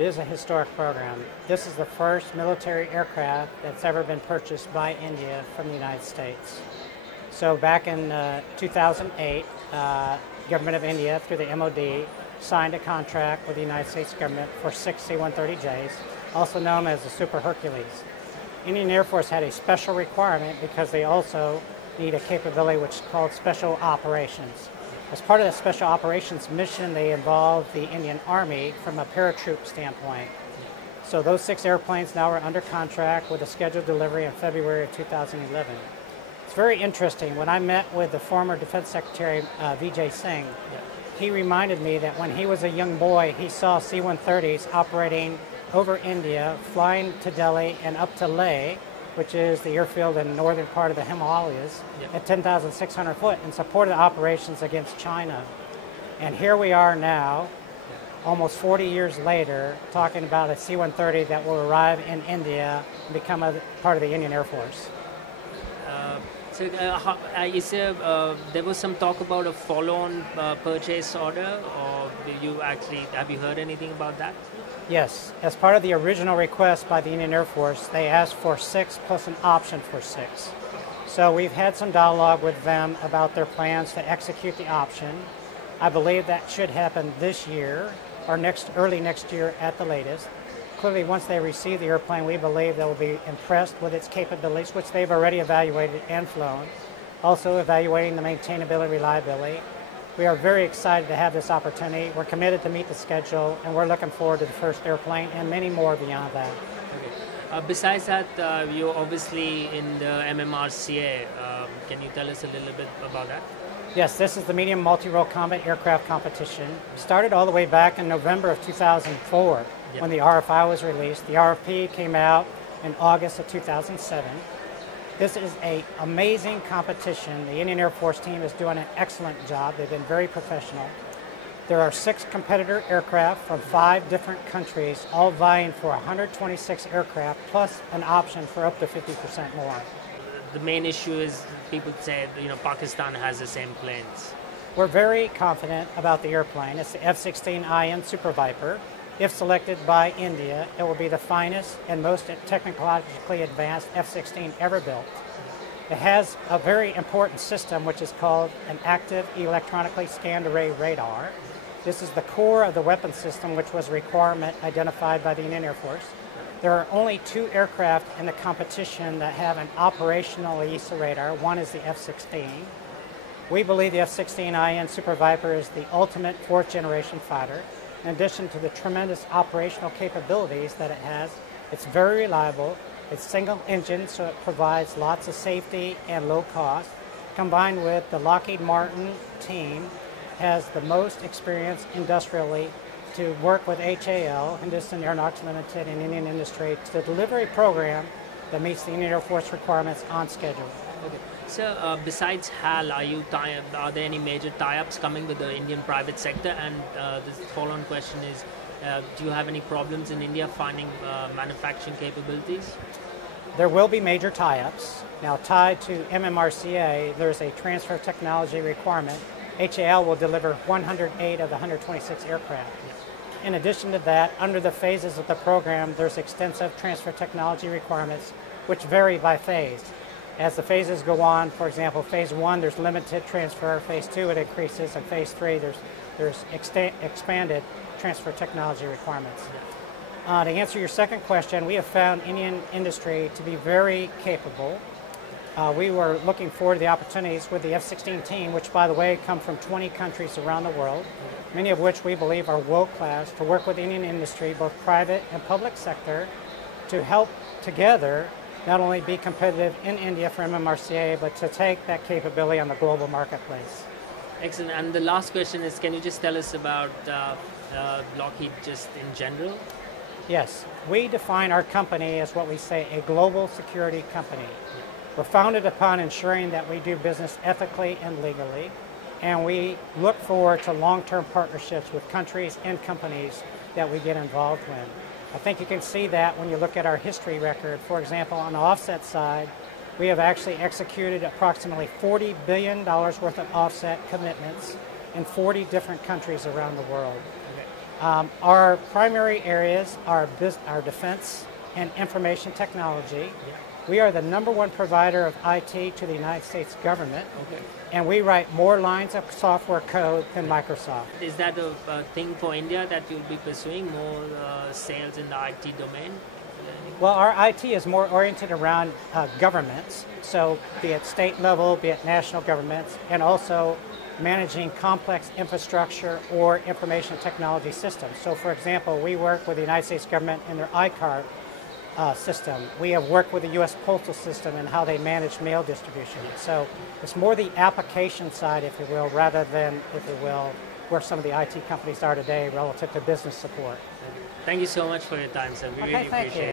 It is a historic program. This is the first military aircraft that's ever been purchased by India from the United States. So back in 2008, Government of India, through the MOD, signed a contract with the United States government for 6 C-130-Js, also known as the Super Hercules. Indian Air Force had a special requirement because they also need a capability which is called Special Operations. As part of the Special Operations mission, they involved the Indian Army from a paratroop standpoint. So those 6 airplanes now are under contract with a scheduled delivery in February of 2011. It's very interesting. When I met with the former Defense Secretary, Vijay Singh, he reminded me that when he was a young boy, he saw C-130s operating over India, flying to Delhi and up to Leh, which is the airfield in the northern part of the Himalayas, at 10,600 foot, in support of the operations against China. And here we are now, almost 40 years later, talking about a C-130 that will arrive in India and become a part of the Indian Air Force. There was some talk about a follow-on purchase order, or have you heard anything about that? Yes. As part of the original request by the Indian Air Force, they asked for 6 plus an option for 6. So we've had some dialogue with them about their plans to execute the option. I believe that should happen this year or early next year at the latest. Clearly, once they receive the airplane, we believe they will be impressed with its capabilities, which they've already evaluated and flown, also evaluating the maintainability, reliability. We are very excited to have this opportunity. We're committed to meet the schedule, and we're looking forward to the first airplane and many more beyond that. Okay. Besides that, you're obviously in the MMRCA. Can you tell us a little bit about that? Yes, this is the Medium Multi-Role Combat Aircraft Competition. Started all the way back in November of 2004 when the RFI was released. The RFP came out in August of 2007. This is an amazing competition. The Indian Air Force team is doing an excellent job. They've been very professional. There are 6 competitor aircraft from 5 different countries, all vying for 126 aircraft, plus an option for up to 50% more. The main issue is people say, Pakistan has the same planes. We're very confident about the airplane. It's the F-16IN Super Viper. If selected by India, it will be the finest and most technologically advanced F-16 ever built. It has a very important system which is called an active electronically scanned array radar. This is the core of the weapon system, which was a requirement identified by the Indian Air Force. There are only 2 aircraft in the competition that have an operational AESA radar. One is the F-16. We believe the F-16IN Super Viper is the ultimate 4th generation fighter. In addition to the tremendous operational capabilities that it has, it's very reliable. It's single engine, so it provides lots of safety and low cost. Combined with the Lockheed Martin team, has the most experience industrially to work with HAL, Hindustan Aeronautics Limited, and Indian Industry to deliver a program that meets the Indian Air Force requirements on schedule. Okay. So besides HAL, are there any major tie-ups coming with the Indian private sector? And the follow-on question is, do you have any problems in India finding manufacturing capabilities? There will be major tie-ups. Now, tied to MMRCA, there's a transfer of technology requirement. HAL will deliver 108 of the 126 aircraft. In addition to that, under the phases of the program, there's extensive transfer technology requirements which vary by phase. As the phases go on, for example, phase 1, there's limited transfer. Phase 2, it increases. And phase 3, there's expanded transfer technology requirements. To answer your second question, we have found Indian industry to be very capable. We were looking forward to the opportunities with the F-16 team, which, by the way, come from 20 countries around the world, many of which we believe are world-class, to work with Indian industry, both private and public sector, to help together not only be competitive in India for MMRCA, but to take that capability on the global marketplace. Excellent. And the last question is, can you just tell us about Lockheed just in general? Yes. We define our company as what we say a global security company. We're founded upon ensuring that we do business ethically and legally, and we look forward to long-term partnerships with countries and companies that we get involved with. I think you can see that when you look at our history record. For example, on the offset side, we have actually executed approximately $40 billion worth of offset commitments in 40 different countries around the world. Okay. Our primary areas are defense and information technology. Yeah. We are the #1 provider of IT to the United States government, Okay. and we write more lines of software code than Microsoft. Is that a thing for India that you'll be pursuing, more sales in the IT domain? Well, our IT is more oriented around governments, so be it state level, be it national governments, and also managing complex infrastructure or information technology systems. So, for example, we work with the United States government in their iCard system. We have worked with the U.S. Postal System and how they manage mail distribution. So it's more the application side, if you will, rather than, if you will, where some of the IT companies are today relative to business support. Thank you so much for your time, sir. We really Okay, thank appreciate you. it.